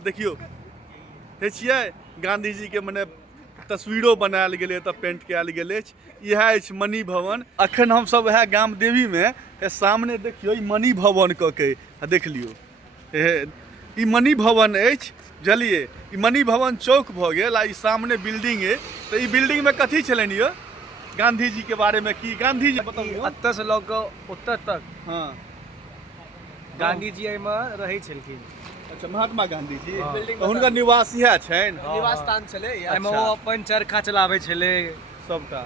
देखियो छियै गांधी जी के मने तस्वीरों बनायल गेलै तऽ पेंट कयल गेल अछि। इएह अछि मणि भवन। अखन हम सब वएह गामदेवी में सामने देखियो मणि भवन कऽ के देख लियो ई मणि भवन अछि बुझलिए। ई मणि भवन चौक भऽ गेल आ ई सामने बिल्डिंग है। तो ई बिल्डिंग में कथी छलनि यौ गांधी जी के बारे में की गांधी जी बताइयो एतऽ से लऽ कऽ ओतऽ तक हाँ गांधी जी एहिमे रहै छलखिन। अच्छा महात्मा गांधी जी तो हुनकर निवास इएह छनि निवास स्थान छलै। एहिमे ओ अपन चरखा चलाबै छलै सबटा।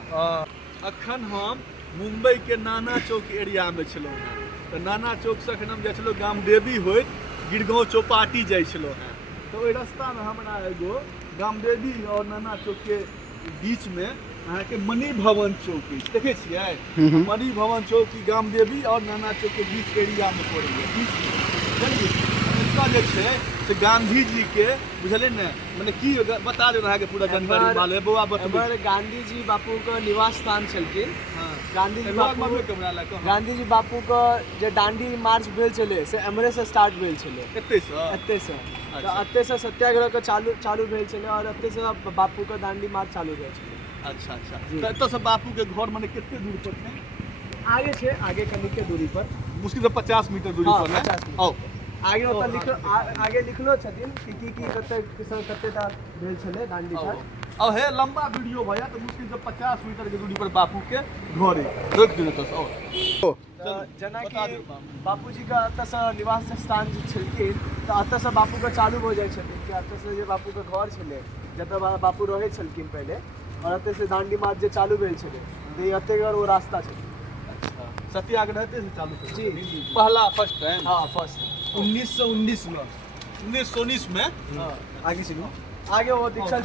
अखन हम मुंबई के नाना चौक एरिया में छलहुँ हैं। तो नाना चौक से अखन हम जाइ छलहुँ गामदेवी होइत गिरगांव चौपाटी जाइ छलहुँ हैं। तो ओहि रास्ता में हमरा एगो गामदेवी और नाना चौक के बीच में अहाँ के मणि भवन चौक अछि देखै छियै। मणि भवन चौक की गामदेवी और नाना चौक के बीच एरिया में पड़ैया बीच में बुझलिए। एतऽ जे छै से गांधी जी के बुझलिए ने मने की बता देब अहाँके पूरा जानकारी मालूम है बौआ बतबै। गांधी जी बापू के निवास स्थान छलखिन। गांधी जी बापू के जे दांडी मार्च भेल छलै से एम्हरे से स्टार्ट भेल छलै एते से सत्याग्रह के चालू भेल छलै और एते से बापू के दांडी मार्च चालू भेल छलै। अच्छा अच्छा तो एतऽ से बापू के घर मने कितने दूर पर छै आगे छै आगे कनी के दूरी पर मुश्किल से 50 मीटर दूरी पर है। आओ आगे ओतऽ लिखलो आगे लिखलो छथिन कि कते ता भेल छलै दांडी मार्च। अब हे लंबा वीडियो भैया तो मुश्किल से 50 मीटर के दूरी पर बापू के घर है रोक दियो तो जेना कि बापू जी का एतऽ से निवास स्थान जे छलखिन तऽ एतऽ से बापू के चालू हो जाइ छथिन कि एतऽ से जे बापू के घर छलै जतऽ बापू रहै छलखिन पहले और एतऽ से दांडी मार्च जे चालू भेल छलै तऽ एतऽ ओ रास्ता छै। सत्याग्रह से चालू जी पहला फर्स्ट टाइम हाँ फर्स्ट 1919 में 1919 में आगे सुनो आगे वो दीक्षा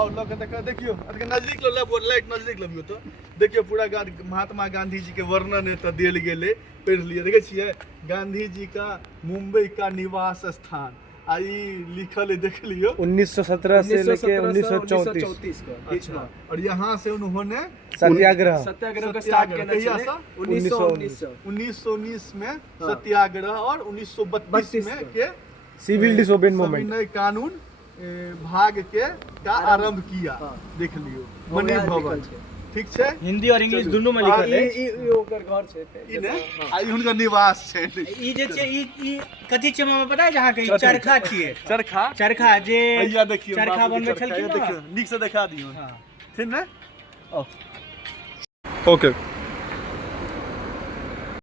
और लोग देखियो नजदीक लाइट नजदीक लबियो तो देखियो पूरा महात्मा गांधी जी के वर्णन एतऽ देल गेलै पढ़ि लिया देखै छियै गांधी जी का मुंबई का निवास स्थान आई लिखल है देख लियो 1917 से लेके 1934 का बीच में। और यहाँ से उन्होंने सत्याग्रह का स्टार्ट किया था 1919 में सत्याग्रह और 1932 में के सिविल डिसोबेडिएंस मूवमेंट कानून भाग के का आरंभ किया देख लियो मणि भवन ठीक छै। हिंदी और इंग्लिश दोनों में लिखल है। ई ओकर घर छै ई ने आई हुनकर निवास छै। ई जे छै ई कथि छै हमरा पता है जहां के चरखा छियै चरखा जे भैया देखियो चरखा बनबै छलखिन देखियो नीक से दिखा दियो हां ठीक ने ओके।